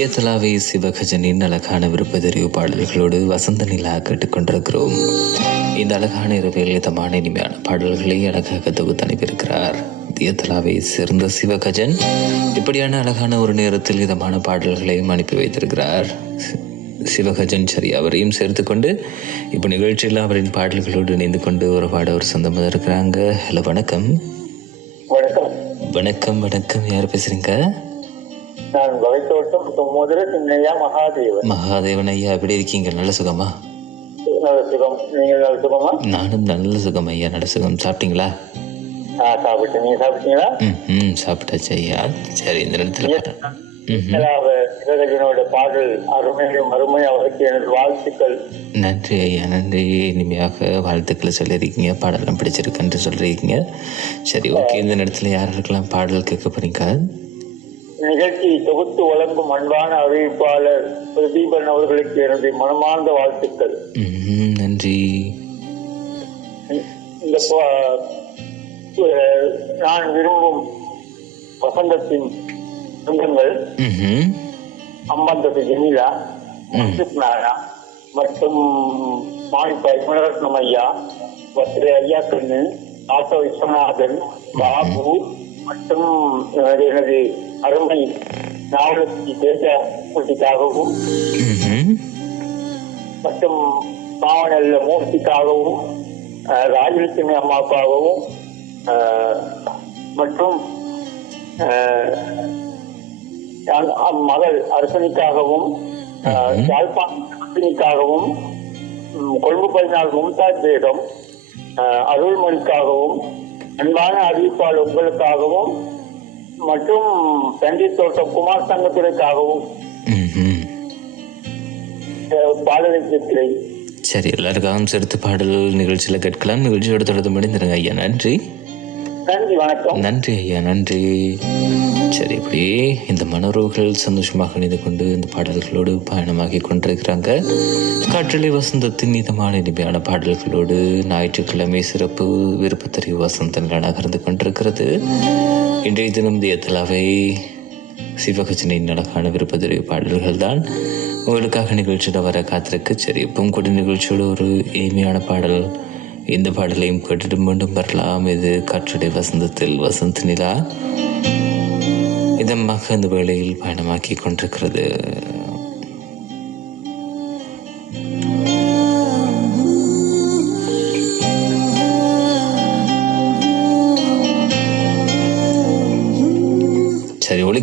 தியத்தலாவை சிவகஜனின் அழகான விருப்பதெரிவு பாடல்களோடு வசந்த நிலா கேட்டுக்கொண்டிருக்கிறோம். இந்த அழகான இரவில் இதமான இனிமையான பாடல்களை அழகாக தொகுத்து அனுப்பியிருக்கிறார். தியத்தலாவை சேர்ந்த சிவகஜன். இப்படியான அழகான ஒரு நேரத்தில் இதமான பாடல்களையும் அனுப்பி வைத்திருக்கிறார். சிவகஜன் சரி அவரையும் சேர்த்து கொண்டு இப்போ நிகழ்ச்சியில் அவரின் பாடல்களோடு இணைந்து கொண்டு ஒரு பாட ஒரு சொந்தமாக இருக்கிறாங்க. ஹலோ வணக்கம். வணக்கம் வணக்கம். யார் பேசுறீங்க? நான் வகைத்தோட்டம் தொம்மோதர சின்னையா மகாதேவன் மகாதேவன்? ஐயா எப்படி இருக்கீங்க? நல்ல சுகமா? நல்ல சுகம். நீங்கள் நல்ல சுகமா? நானும் நல்ல சுகம் ஐயா. நல்ல சுகம். சாப்பிட்டீங்களா? நான் சாப்பிட்டேன். நீங்க சாப்பிட்டீங்களா? ம் சாப்பிட்டாச்சு ஐயா. சரி இந்த நேரத்தில். சிவகஜனோட பாடல் அருமையும் அருமை அவருக்கு எனது வாழ்த்துக்கள். நன்றி ஐயா நன்றி. இனிமையாக வாழ்த்துக்களை சொல்லியிருக்கீங்க. பாடலாம் பிடிச்சிருக்குன்ட்டு சொல்லியிருக்கீங்க. சரி ஓகே. இந்த நேரத்தில் யாருக்கெல்லாம் பாடல் கேட்க போறீங்க நிகழ்ச்சி தொகுத்து வழங்கும் அன்பான அறிவிப்பாளர் பிரதீபன் அவர்களுக்கு எனது மனமார்ந்த வாழ்த்துக்கள். நன்றி. இந்த நான் விரும்பும் வசந்தத்தின் சொந்தங்கள் அம்பந்தத்து ஜெமிலா நாரா மற்றும் மாணிப்பாய் குணரத்னம் ஐயா திரு ஐயா கண்ணு ஆட்டோ விஸ்வநாதன் பாபு மற்றும் எனது அருமை நாவலத்தி தேஜா குட்டிக்காகவும் மற்றும் மாவனல்ல மூர்த்திக்காகவும் ராஜலட்சுமி அம்மாவுக்காகவும் மற்றும் மகள் அரசனிக்காகவும் அஹ், யாழ்ப்பாணம் அரசனிக்காகவும் ம், கொழும்பு பதினாறு மும்தாஜ் பேகம் அருள்மொழிக்காகவும் அன்பான அறிவிப்பாளர் உங்களுக்காகவும் மற்றும் தஞ்சை தோட்டம் குமார் சங்கத்துறைக்காகவும் ம் ம் அஹ், பாடலை கேட்கிறேன் சரி எல்லாருக்காகவும் சேர்த்து பாடல் நிகழ்ச்சியில் கேட்கலாம். நிகழ்ச்சியோட தொடர்ந்து முடிந்துருங்க ஐயா. நன்றி. நன்றி வணக்கம். நன்றி ஐயா நன்றி. சரி இப்படி இந்த மனோரோகள் சந்தோஷமாக இணைந்து கொண்டு இந்த பாடல்களோடு பயணமாகி கொண்டிருக்கிறாங்க. காற்றலை வசந்தத்தின் இதமான இனிமையான பாடல்களோடு ஞாயிற்றுக்கிழமை சிறப்பு விருப்பத்தறிவு வசந்தம் நகர்ந்து கொண்டிருக்கிறது. இன்றைய தினம் தியத்தலாவை சிவகஜனின் அழகான விருப்பத்தறிவு பாடல்கள் தான் உங்களுக்காக நிகழ்ச்சியில் வர காத்திருக்கு சரி பூங்கொடி நிகழ்ச்சியோட ஒரு இனிமையான பாடல் இந்த பாடலையும் கேட்டுட்டு மீண்டும் வரலாம். இது காற்றடை வசந்தத்தில் வசந்த நிலா. இதமாக இந்த வேளையில் பயணமாக்கி கொண்டிருக்கிறது.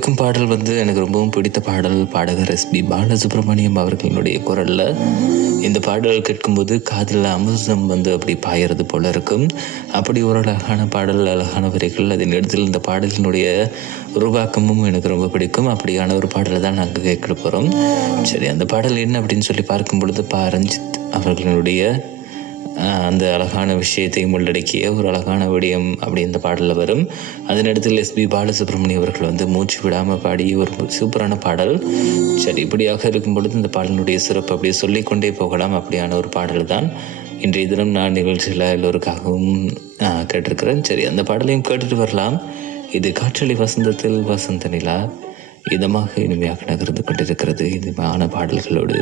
சரி பாடல் வந்து எனக்கு ரொம்பவும் பிடித்த பாடல். பாடகர் எஸ் பி பாலசுப்ரமணியம் அவர்களுடைய குரலில். இந்த பாடல் கேட்கும்போது காதில் அமிர்தம் வந்து அப்படி பாயறது போல இருக்கும். அப்படி ஒரு அழகான பாடல் அழகான வரிகள் அதன் இடத்தில் இந்த பாடலினுடைய உருவாக்கமும் எனக்கு ரொம்ப பிடிக்கும். அப்படியான ஒரு பாடலை தான் நாங்கள் கேட்க போகிறோம் சரி அந்த பாடல் என்ன அப்படின்னு சொல்லி பார்க்கும் பொழுது பா ரஞ்சித் அவர்களுடைய அந்த அழகான விஷயத்தையும் உள்ளடக்கிய ஒரு அழகான விடயம் அப்படி இந்த பாடலில் வரும். அதனிடத்தில் எஸ்பி பாலசுப்ரமணியம் அவர்கள் வந்து மூச்சு விடாமல் பாடிய ஒரு சூப்பரான பாடல். சரி இப்படியாக இருக்கும் பொழுது இந்த பாடலினுடைய சிறப்பு அப்படியே சொல்லிக்கொண்டே போகலாம். அப்படியான ஒரு பாடல் தான் இன்றைய தினம் நான் நிகழ்ச்சியில் எல்லோருக்காகவும் கேட்டிருக்கிறேன். சரி அந்த பாடலையும் கேட்டுட்டு வரலாம். இது காற்றலி வசந்தத்தில் வசந்த நிலா. இதமாக இனிமையாக நகர்ந்து கொண்டிருக்கிறது இனிமையான பாடல்களோடு.